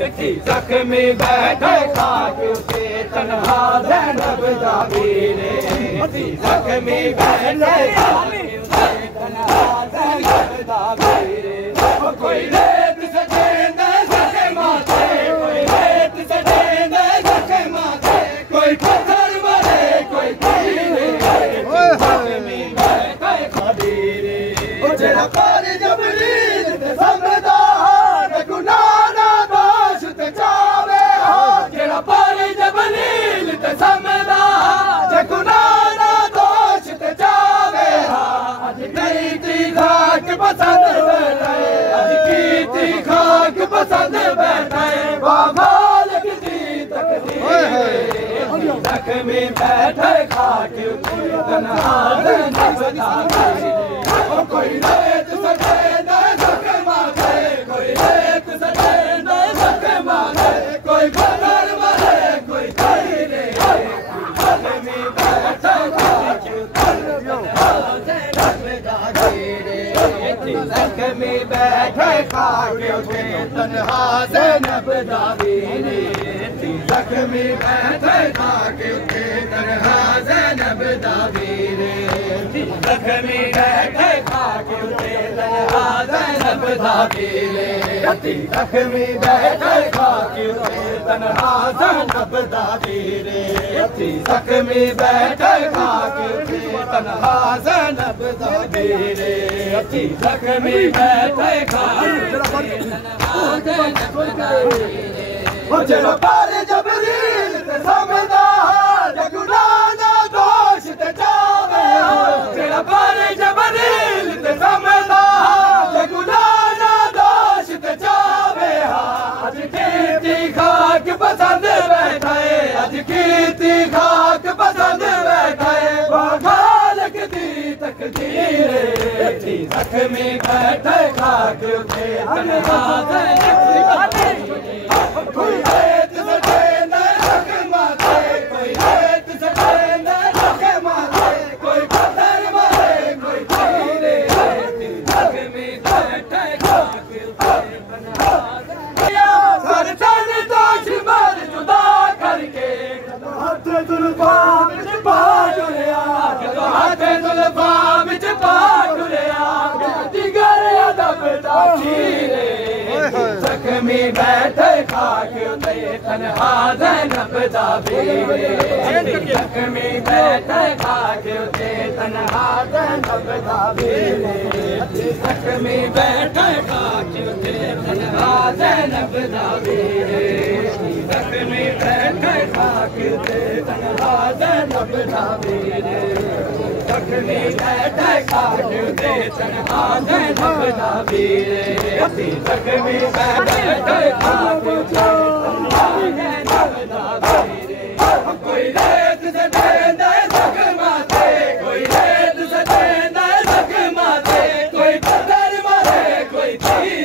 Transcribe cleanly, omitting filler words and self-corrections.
जख्मी बैठे खाक पे तन्हा ज़ैनब दा वीरे जख्मी बैठे खाक पे तन्हा ज़ैनब दा वीरे कोई रेत सजेंदा सके माथे कोई रेत सजेंदा सके माथे कोई पत्थर मारे कोई तीरे जख्मी बैठे खबीरे जेड़ा पार जबरील ते समदा ते गुनाह ना दोष ते चावे जेड़ा पार जबरील ते समदा ते गुनाह ना दोष ते चावे अज कीती खाक पसंद बैठे अज कीती खाक पसंद बैठे मालिक दी तकदीर जख्मी बैठे खाक तन्हा ज़ैनब दा कोई रेत सजेंदा सके माथे कोई रेत सजेंदा सके माथे कोई पत्थर मारे कोई तीरे जख्मी बैठे खाक जख्मी बैठे खाक तन्हा ज़ैनब दा वीरे जख्मी बैठे खाक तन्हा ज़ैनब दा वीरे जख्मी बैठे खाक तन्हा ज़ैनब दा वीरे जख्मी बैठे खाक तन्हा ज़ैनब दा वीरे जख्मी बैठे खाक तन्हा ज़ैनब दा वीरे जख्मी बैठे खाक तन्हा ज़ैनब दा वीरे जेड़ा पार जबरील ते समदा ते गुनाह ना दोष ते चावे जेड़ा पार जबरील ते समदा ते गुनाह ना दोष ते चावे अज कीती खाक पसंद बैठे अज कीती खाक पसंद बैठे मालिक दी तकदीर जख्मी बैठे खाक तन्हा ज़ैनब कोई रेत सजेंदा सके माथे कोई रेत सजेंदा सके माथे कोई पत्थर मारे कोई तीरे जख्मी बैठे खाक तन्हा सर तन दोष मर जुदा करके हाथ जुल्फा विच पा जुलिया हाथ जुल्फा विच पा जुलिया दिगर अदब दा चीरे जख्मी बैठे खाक तन्हा ज़ैनब दा वीरे जख्मी बैठे खाक तन्हा ज़ैनब दा वीरे जख्मी बैठे खाक तन्हा ज़ैनब दा वीरे जख्मी बैठे खाक तन्हा ज़ैनब दा वीरे जख्मी बैठे खाक तन्हा ज़ैनब दा वीरे जख्मी बैठे खाक तन्हा ज़ैनब दा वीरे कोई रेत सजेंदा सके माथे कोई रेत सजेंदा सके माथे कोई पत्थर मारे कोई तीरे